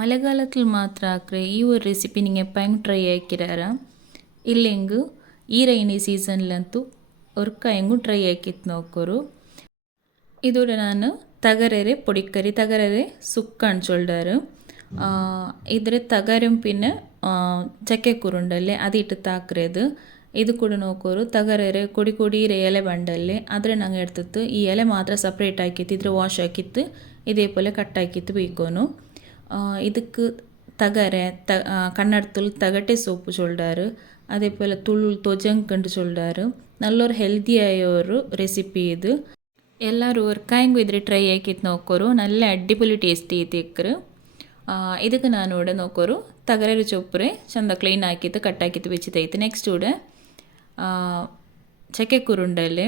ಮಳೆಗಾಲದಲ್ಲಿ ಮಾತ್ರ ಹಾಕರೆ ಈ ಒಂದು ರೆಸಿಪಿ ನೀವು ಎಪ್ಪು ಟ್ರೈ ಹಾಕಿರಾ ಇಲ್ಲಂಗೆ ಈ ರೈನಿ ಸೀಸನ್ಲಂತೂ ಹೊರ್ಕಾಯಂಗು ಟ್ರೈ ಹಾಕಿತ್ತು ನೋಕ್ಕೋರು ಇದರ ನಾನು ತಗರರೆ ಪೊಡಿಕರಿ ತಗರರೆ ಸುಕ್ಕಾಣಿಸ್ ಚೊಲ್ಡರ್ ಇದ್ರೆ ತಗರ ಚಕ್ಕೆ ಕುರುಂಡಲ್ಲೇ ಅದು ಇಟ್ಟು ತಾಕ್ರೆ ಇದು ಕೂಡ ನೋಕೋರು ತಗರರೆ ಕುಡಿ ಕೊಡಿರ ಎಲೆ ಬಂಡಲ್ಲೆ ಆದರೆ ನಂಗೆ ಇರ್ತಿತ್ತು ಈ ಎಲೆ ಮಾತ್ರ ಸಪ್ರೇಟ್ ಹಾಕಿತ್ತು ಇದ್ರೆ ವಾಶ್ ಹಾಕಿತ್ತು ಇದೇಪೋಲೇ ಕಟ್ ಹಾಕಿತ್ತು ಬೇಕೋನು ಇದಕ್ಕೆ ತಗರ ತ ಕಣ್ಣೂಲ್ ಅದೇ ಸೊಪ್ಪು ತುಳು ತೊಜಂಗ್ ತುಲ್ ತೊಜ್ಕೊಂಡು ಚಲಾರು ಹೆಲ್ದಿ ಹೆಲತಿಯಾಗಿ ರೆಸಿಪಿ ಇದು ಎಲ್ಲರೂ ಇದ್ರೆ ಟ್ರೈ ಆಗಿತ್ತು ನೋಕ್ಕೋರು ನಲ್ಲ ಅಡಿಪುಳಿ ಟೇಸ್ಟಿಕ್ಕ ಇದಕ್ಕೆ ನಾನು ನೋಕ್ಕೋರು ನೋಕೋರು ರ ಸೊಪ್ಪರೆ ಚಂದ ಕ್ಲೀನ್ ಹಾಕಿತ್ತು ಕಟ್ ಆಗಿತ್ತು ವೆಚ್ಚಿ ನೆಕ್ಸ್ಟ್ ನೆಕ್ಸ್ಟೋಡೆ ಚಕ್ಕೆ ಕುರುಂಡಲ್ಲಿ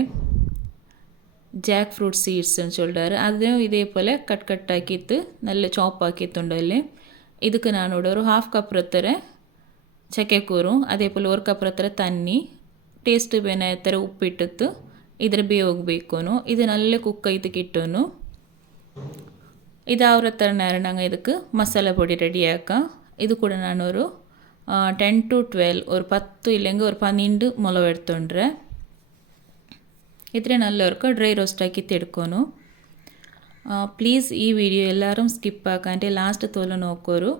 ಜಾಗ್ ಫ್ರುಟ್ ಸೀಡ್ಸ್ ಅದೇ ಕಟ್ ಕಟ್ ಇತ್ತು ನಲ್ಲ ಚಾಕಿ ತೊಂದರೆ ಇದಕ್ಕೆ ನಾನು ಹಾಫ್ ಕಪ್ ಥರ ಸಕ್ಕೂ ಅದೇಪರ ಕಪ್ ಥರ ತನ್ನಿ ಟೇಸ್ಟು ಉಪ್ಪು ಉಪ್ಪಿಟ್ಟು ಇದು ರೀ ಹೋಗಬೇಕು ಇದು ನಲ್ಲ ಕುಕ್ಟನು ಇದು ಆರ ನಾಂಗ್ ಇದಕ್ಕೆ ಮಸಾಲಾ ಪೊಡಿ ರೆಡಿ ಆಗೋ ಇದು ಕೂಡ ನಾನು ಟೆನ್ ಟೂ ಟ್ವಲ್ ಪತ್ತು ಇಲ್ಲ ಪನ್ನೆಂಡು ಮೊಳವೆ ತೊಂಟ್ರೆ ഇത്രയും നല്ലവർക്ക് ഡ്രൈ റോസ്റ്റ് ആക്കി തെടുക്കുന്നു പ്ലീസ് ഈ വീഡിയോ എല്ലാവരും സ്കിപ്പാക്കാൻ്റെ ലാസ്റ്റ് തോല നോക്കൊരു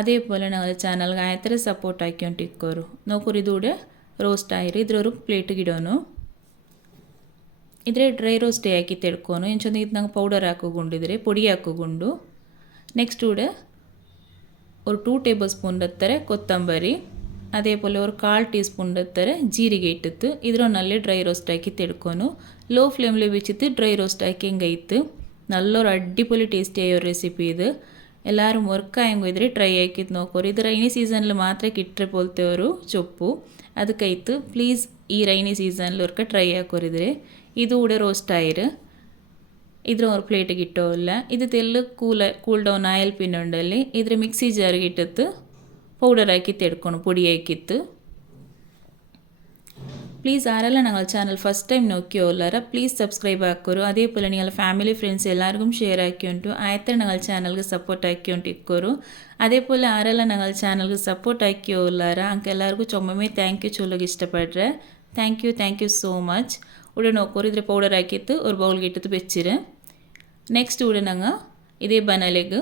അതേപോലെ ഞങ്ങൾ ചാനൽ ഗായത്ര സപ്പോർട്ട് ആക്കിക്കൊണ്ടിരിക്കൊരു നോക്കൊരു ഇതൂടെ റോസ്റ്റ് ആയിരുന്നു ഇതിലൊരു പ്ലേറ്റ് കിടുന്നു ഇതിലെ ഡ്രൈ റോസ്റ്റേ ആക്കി തെടുക്കുന്നു എന്ന് വെച്ചാൽ ഇത് ഞങ്ങൾ പൗഡർ ആക്കുകൊണ്ട് ഇതിലെ പൊടിയാക്കുകൊണ്ടു നെക്സ്റ്റ് കൂടെ ഒരു ടു ടേബിൾ സ്പൂണിൻ്റെ അത്ര കൊത്തമ്പരി ಅದೇಪೋಲೇ ಒ ಕಾಲು ಟೀ ಸ್ಪೂನ್ ಹತ್ತರ ಜೀರಿಗೆ ಇಟ್ಟಿತ್ತು ಇದರ ನಲ್ಲೇ ಡ್ರೈ ರೋಸ್ಟ್ ಹಾಕಿ ತೆಡ್ಕೊನು ಲೋ ಫ್ಲೇಮ್ಲಿ ಬಿಚ್ಚಿತ್ತು ಡ್ರೈ ರೋಸ್ಟ್ ಹಾಕಿ ಹಿಂಗೆ ಐತೆ ನಲ್ಲರ ಟೇಸ್ಟಿ ಆಯೋ ರೆಸಿಪಿ ಇದು ಎಲ್ಲರೂ ವರ್ಕ್ ಹೆಂಗೆ ಹೋಯ್ರೆ ಟ್ರೈ ಹಾಕಿ ನೋಕ್ಕೋರಿ ಇದು ರೈನಿ ಸೀಸನಲ್ಲಿ ಮಾತ್ರ ಕಿಟ್ರೆ ಅವರು ಚೊಪ್ಪು ಅದಕ್ಕೆ ಇತ್ತು ಪ್ಲೀಸ್ ಈ ರೈನಿ ಸೀಸನ್ಲಿ ವರ್ಗೆ ಟ್ರೈ ಹಾಕೋರಿದ್ರಿ ಇದು ಉಡೆ ರೋಸ್ಟ್ ಆಯಿರಿ ಇದ್ರ ಅವ್ರ ಪ್ಲೇಟ್ಗಿಟ್ಟವಲ್ಲ ಇದು ತೆಲ್ಲು ಕೂಲ ಕೂಲ್ ಡೌನ್ ಆಯಲ್ ಪಿನೊಂಡಲ್ಲಿ ಇದ್ರ ಮಿಕ್ಸಿ ಜಾರ್ಗೆ ಇಟ್ಟಿತ್ತು பவுடராக்கித்து எடுக்கணும் பொடியாக்கித்து ப்ளீஸ் யாரால நாங்கள் channel first time நோக்கியோ இல்லார please subscribe ஆக்கிறோம் அதே போல் நீங்கள் ஃபேமிலி ஃப்ரெண்ட்ஸ் எல்லாருக்கும் ஷேர் ஆக்கிட்டு ஆயத்தர நாங்கள் சேனலுக்கு சப்போர்ட் ஆக்கிட்டு இருக்கிறோம் அதே போல் யாரால நாங்கள் சேனலுக்கு சப்போர்ட் ஆக்கியோ இல்லார அங்க எல்லாருக்கும் சொம்பமே தேங்க்யூ சொல்லுக்கு இஷ்டப்படுறேன் தேங்க்யூ தேங்க்யூ ஸோ மச் உடனே ஒரு இதில் பவுடர் ஆக்கிட்டு ஒரு பவுல் கிட்டத்து வச்சிரு நெக்ஸ்ட் உடனே இதே பனலேக்கு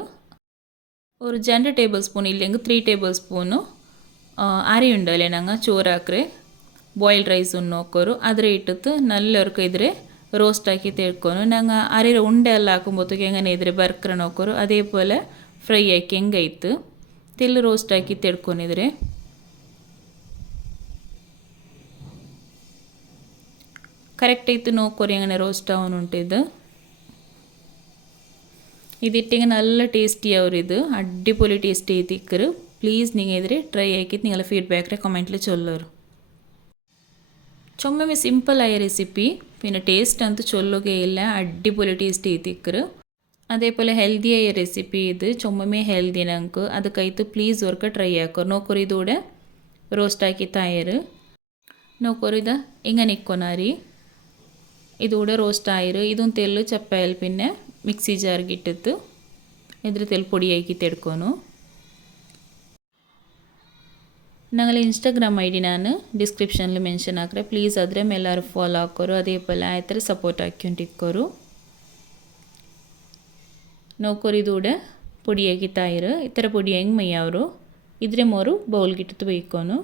ಒಂದು ಜನ ಟೇಬಲ್ ಸ್ಪೂನ್ ಇಲ್ಲ ಹೆಂಗೆ ತ್ರೀ ಟೇಬಲ್ ಸ್ಪೂನು ಅರಿ ಉಂಡೆ ನಂಗೆ ಚೋರ್ ಹಾಕ್ರೆ ರೈಸ್ ರೈಸು ನೋಕೋರು ಅದ್ರ ಇಟ್ಟಿತ್ತು ನಲ್ಲರ್ಕ ಇದ್ರೆ ರೋಸ್ಟ್ ಹಾಕಿ ತೆಡ್ಕೊಂಡು ನಂಗೆ ಅರಿ ಉಂಡೆ ಎಲ್ಲ ಹಾಕೊಂಬತಕ್ಕೆ ಹೆಂಗನೇ ಇದ್ರೆ ಬರ್ಕ್ರ ನೋಕೋರು ಅದೇ ಪೋಲೆ ಫ್ರೈ ಹಾಕಿ ಹೆಂಗೈತು ತಿಲ್ಲು ರೋಸ್ಟ್ ಹಾಕಿ ತೆಡ್ಕೊಂಡಿದ್ರೆ ಕರೆಕ್ಟ್ ಆಯ್ತು ನೋಕ್ಕೋರು ಹೆಂಗನೇ ರೋಸ್ಟ್ ಆಗೋನುಂಟಿದ್ದು ഇത് ഇട്ടെങ്കിൽ നല്ല ടേസ്റ്റി ആവും ഇത് അടിപൊളി ടേസ്റ്റ് ചെയ്ത് ഇക്കറ് പ്ലീസ് നിങ്ങൾ ഇതിൽ ട്രൈ ആക്കി നിങ്ങളെ ഫീഡ്ബാക്കിൽ കമൻറ്റിൽ ചൊല്ലൊരു ചുമ്മ സിമ്പിളായ റെസിപ്പി പിന്നെ ടേസ്റ്റ് അത് ചൊല്ലുകയില്ല അടിപൊളി ടേസ്റ്റ് ചെയ്ത് ഇക്കറ് അതേപോലെ ഹെൽത്തി ആയ റെസിപ്പി ഇത് ചുമ്മേ ഹെൽത്തി ഞങ്ങൾക്ക് അത് കഴിത്ത് പ്ലീസ് ഓർക്ക് ട്രൈ ആക്കും നോക്കൊരു ഇതൂടെ റോസ്റ്റാക്കി തയറ് നോക്കൊരു ഇത് ഇങ്ങനെ ഇക്കൊന്നാരി ഇതൂടെ റോസ്റ്റായർ ഇതും തെല്ല് ചപ്പായൽ പിന്നെ ಮಿಕ್ಸಿ ಜಾರ್ಗಿಟ್ಟು ಇದ್ರ ಹಾಕಿ ತೆಡ್ಕೊನು ನನ್ನಲ್ಲಿ ಇನ್ಸ್ಟಾಗ್ರಾಮ್ ಐ ಡಿ ನಾನು ಡಿಸ್ಕ್ರಿಪ್ಷನಲ್ಲಿ ಮೆನ್ಷನ್ ಹಾಕ್ರೆ ಪ್ಲೀಸ್ ಆದರೆ ಎಲ್ಲರೂ ಫಾಲೋ ಹಾಕೋರು ಅದೇ ಪಲ್ಲ ಆ ಥರ ಸಪೋರ್ಟ್ ಹಾಕ್ಯೊಂಡು ಇಕ್ಕೋರು ನೋಕೋರು ಇದೂಡೆ ಪುಡಿ ಹಾಕಿ ತಾಯಿರು ಈ ಥರ ಪುಡಿ ಹಂಗೆ ಮೈಯವ್ರು ಇದ್ರೆ ಬೌಲ್ ಬೌಲ್ಗಿಟ್ಟದ್ದು ಬೈಕೋನು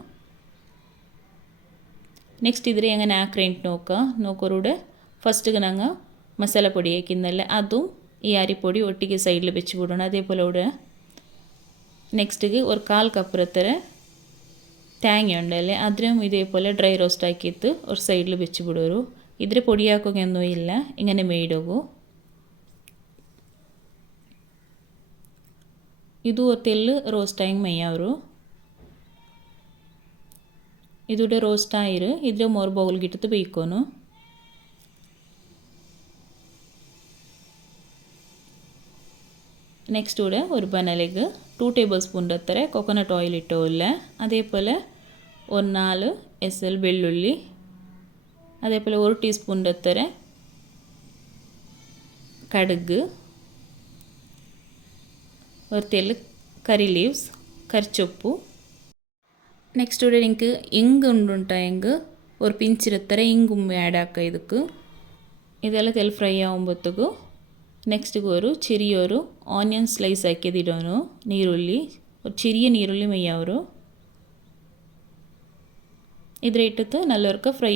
ನೆಕ್ಸ್ಟ್ ಇದ್ರೆ ಹೆಂಗೇ ನೋಕ ನೌಕಾ ನೋಕೋರೂಡೆ ಫಸ್ಟಿಗೆ ನಂಗೆ മസാല പൊടി വയ്ക്കുന്നല്ലേ അതും ഈ അരിപ്പൊടി ഒട്ടിക്ക് സൈഡിൽ വെച്ച് വിടണം അതേപോലെ ഇവിടെ നെക്സ്റ്റ് ഒരു കാൽ കപ്പ് കപ്പുറത്തര തേങ്ങ ഉണ്ടല്ലേ അതിനും ഇതേപോലെ ഡ്രൈ റോസ്റ്റ് ആക്കിയിട്ട് ഒരു സൈഡിൽ വെച്ച് വിടരു ഇതിൽ പൊടിയാക്കുകയൊന്നുമില്ല ഇങ്ങനെ മേടുകൂ ഇതും ഒരു തെല്ല് റോസ്റ്റായി മെയ്യാവൂ ഇതുടെ റോസ്റ്റായി ഇതിൽ മോർ ബൗൾ കിട്ടത്ത് പെയ്ക്കോന്നു நெக்ஸ்ட் கூட ஒரு பனலுக்கு two table spoon ரத்தரை coconut oil இட்டோ இல்லை அதே போல் ஒரு நாலு எஸ்எல் வெள்ளுள்ளி அதே போல் ஒரு டீஸ்பூன் ரத்தரை கடுகு ஒரு தெல் கறி லீவ்ஸ் கரிச்சொப்பு நெக்ஸ்ட் உடனே எனக்கு இங்கு உண்டுட்டா எங்கு ஒரு பிஞ்சு ரத்தரை இங்கும் ஆட் ஆக்க இதுக்கு இதெல்லாம் ನೆಕ್ಸ್ಟ್ ಚಿರಿಯೋರು ಆನಿಯನ್ ಸ್ಲೈಸ್ ಹಾಕಿದಿಡೋನು ನೀರುಳ್ಳಿ ಚಿರಿಯ ನೀರುಳ್ಳಿ ಮೈರು ಇದ್ರ ಇಟ್ಟು ನಲ್ವರ್ಕ ಫ್ರೈ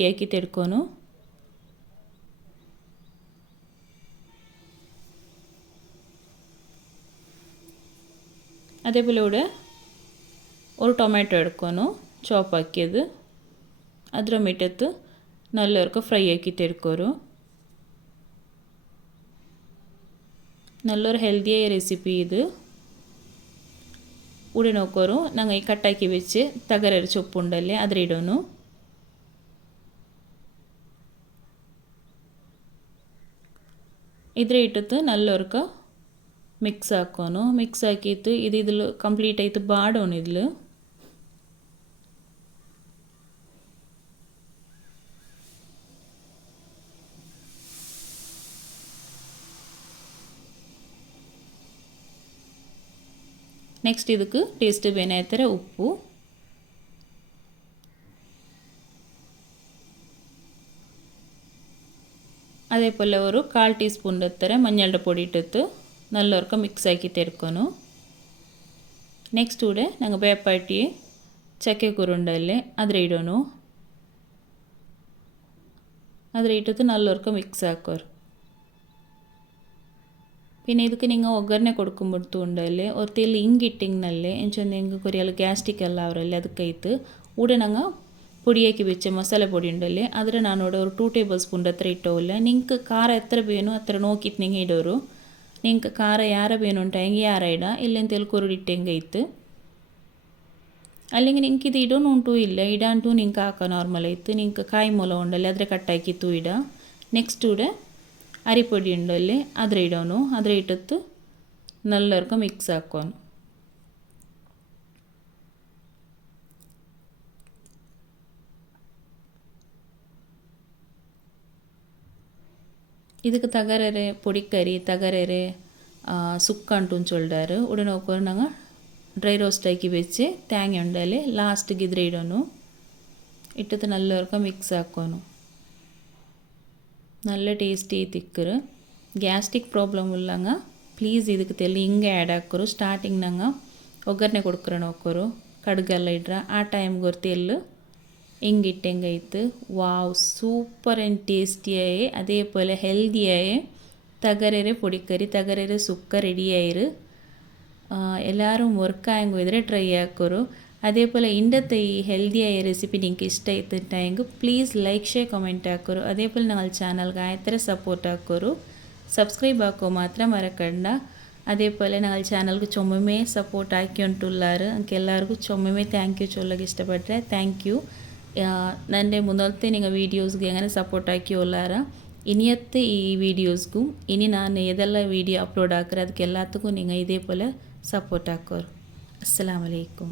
ಕೂಡ ಒಂದು ಟೊಮ್ಯಾಟೊ ಇಡ್ಕೊನು ಚಾಪ್ ಚಾಕಿಯದು ಅದ್ರ ಮಿಟ್ಟತ್ತು ನಲ್ವರ್ಕ ಫ್ರೈ ಹಾಕಿ ತಿಡ್ಕೋರು நல்லொரு ஹெல்த்தியாக ரெசிபி இது உடனுக்கொரும் நாங்கள் கட்டாக்கி வச்சு தகர சொப்புண்டல்ல அதிரிடணும் இதிரிட்டு நல்லொருக்க மிக்ஸ் ஆக்கணும் மிக்ஸ் ஆக்கிட்டு இது இதில் கம்ப்ளீட் ஆகிட்டு பாடணும் இதில் நெக்ஸ்ட் இதுக்கு டேஸ்ட்டு வெனேத்திர உப்பு அதே போல் ஒரு கால் டீஸ்பூன் எடுத்துற மஞ்சள் பொடி எடுத்து நல்லா மிக்ஸ் ஆக்கிட்டு எடுக்கணும் நெக்ஸ்ட் கூட நாங்கள் பேப்பாட்டி சக்கை குருண்டல் அதை இடணும் அதில் இட்டது நல்லா மிக்ஸ் ஆக்கிறோம் പിന്നെ ഇതൊക്കെ നിങ്ങൾ ഒഗറിനെ കൊടുക്കുമ്പോഴത്തുണ്ടല്ലേ ഒരത്തിൽ ഇങ് കിട്ടിങ്ങിനല്ലേ എന്നുവെച്ചാൽ നിങ്ങൾക്ക് ഒരു ഗ്യാസ്റ്റിക് എല്ലാവരല്ലേ അത് കഴിത്ത് ഉടനങ്ങ പൊടിയാക്കി വെച്ച മസാല പൊടി ഉണ്ടല്ലേ അതിൽ നാനോടെ ഒരു ടു ടേബിൾ സ്പൂൺ അത്ര ഇട്ടില്ല നിങ്ങൾക്ക് കാറ എത്ര വേണോ അത്ര നോക്കിയിട്ട് നിങ്ങൾ ഇടരു നിങ്ങൾക്ക് കാറ യാറ വേണോ ഉണ്ടെങ്കിൽ യാറ ഇടാ ഇല്ലെന്തേലും കുരു ഇട്ടേം കഴിത്ത് അല്ലെങ്കിൽ നിങ്ങൾക്ക് ഇത് ഇടുന്നുണ്ടോ ഇല്ല ഇടാണ്ടു നിങ്ങൾക്ക് ആക്കാൻ നോർമലായിട്ട് നിങ്ങൾക്ക് കായ് ഉണ്ടല്ലേ അതിരെ കട്ടാക്കി തൂ ഇടാം നെക്സ്റ്റ് ഇവിടെ അരിപ്പൊടി ഉണ്ടല്ലേ ഇടണു അതിലിടണു അതിലിട്ടത്ത് നല്ലവർക്ക് മിക്സ് ആക്കണം ഇതക്ക് തകരരെ പൊടിക്കരി തകരരെ സുക്കാണ്ടും ചൊല്ലാറ് ഉടൻ നോക്കുക ഞങ്ങൾ ഡ്രൈ റോസ്റ്റ് റോസ്റ്റാക്കി വെച്ച് തേങ്ങ ഉണ്ടല്ലേ ലാസ്റ്റ് ഗിതിരയിടുന്നു ഇട്ടത്ത് നല്ലവർക്ക് മിക്സ് ആക്കണം நல்ல டேஸ்டி திக்குரு கேஸ்டிக் ப்ராப்ளம் உள்ளாங்க ப்ளீஸ் இதுக்கு தெரியல இங்கே ஆட் ஆக்குறோம் ஸ்டார்டிங் நாங்கள் ஒக்கர்னே கொடுக்குறேன் ஒக்கரும் கடுகல்ல இட்றா ஆ டைமுக்கு ஒரு தெல்லு இங்கிட்ட எங்கைத்து வாவ் சூப்பர் அண்ட் டேஸ்டியாயே அதே போல் ஹெல்த்தியாயே தகரரே பொடிக்கறி தகரரே சுக்க ரெடி ஆயிரு எல்லாரும் ஒர்க்காயங்க எதிரே ட்ரை ஆக்குறோம் அதே போல் இந்த ஹெல்த்தியாக ரெசிபி நீங்கள் இஷ்ட எடுத்துட்டாங்க ப்ளீஸ் லைக் ஷே கமெண்ட் ஆக்கோரு அதே போல் நாங்கள் சேனல் காயத்திர சப்போர்ட் ஆக்கோரு சப்ஸ்கிரைப் ஆக்கோ மாத்திரம் மறக்கண்டா அதே போல் நாங்கள் சேனலுக்கு சொம்மமே சப்போர்ட் ஆக்கி வந்துட்டுள்ளார் அங்கே எல்லாருக்கும் சொம்மமே தேங்க்யூ சொல்லக்கு இஷ்டப்படுறேன் தேங்க்யூ நன்றி முதல்த்தே நீங்கள் வீடியோஸ்க்கு எங்கே சப்போர்ட் ஆக்கி உள்ளாரா இனியத்து வீடியோஸ்க்கும் இனி நான் எதெல்லாம் வீடியோ அப்லோட் ஆக்குறேன் அதுக்கு எல்லாத்துக்கும் நீங்கள் இதே போல் சப்போர்ட் ஆக்குவார் அஸ்லாம்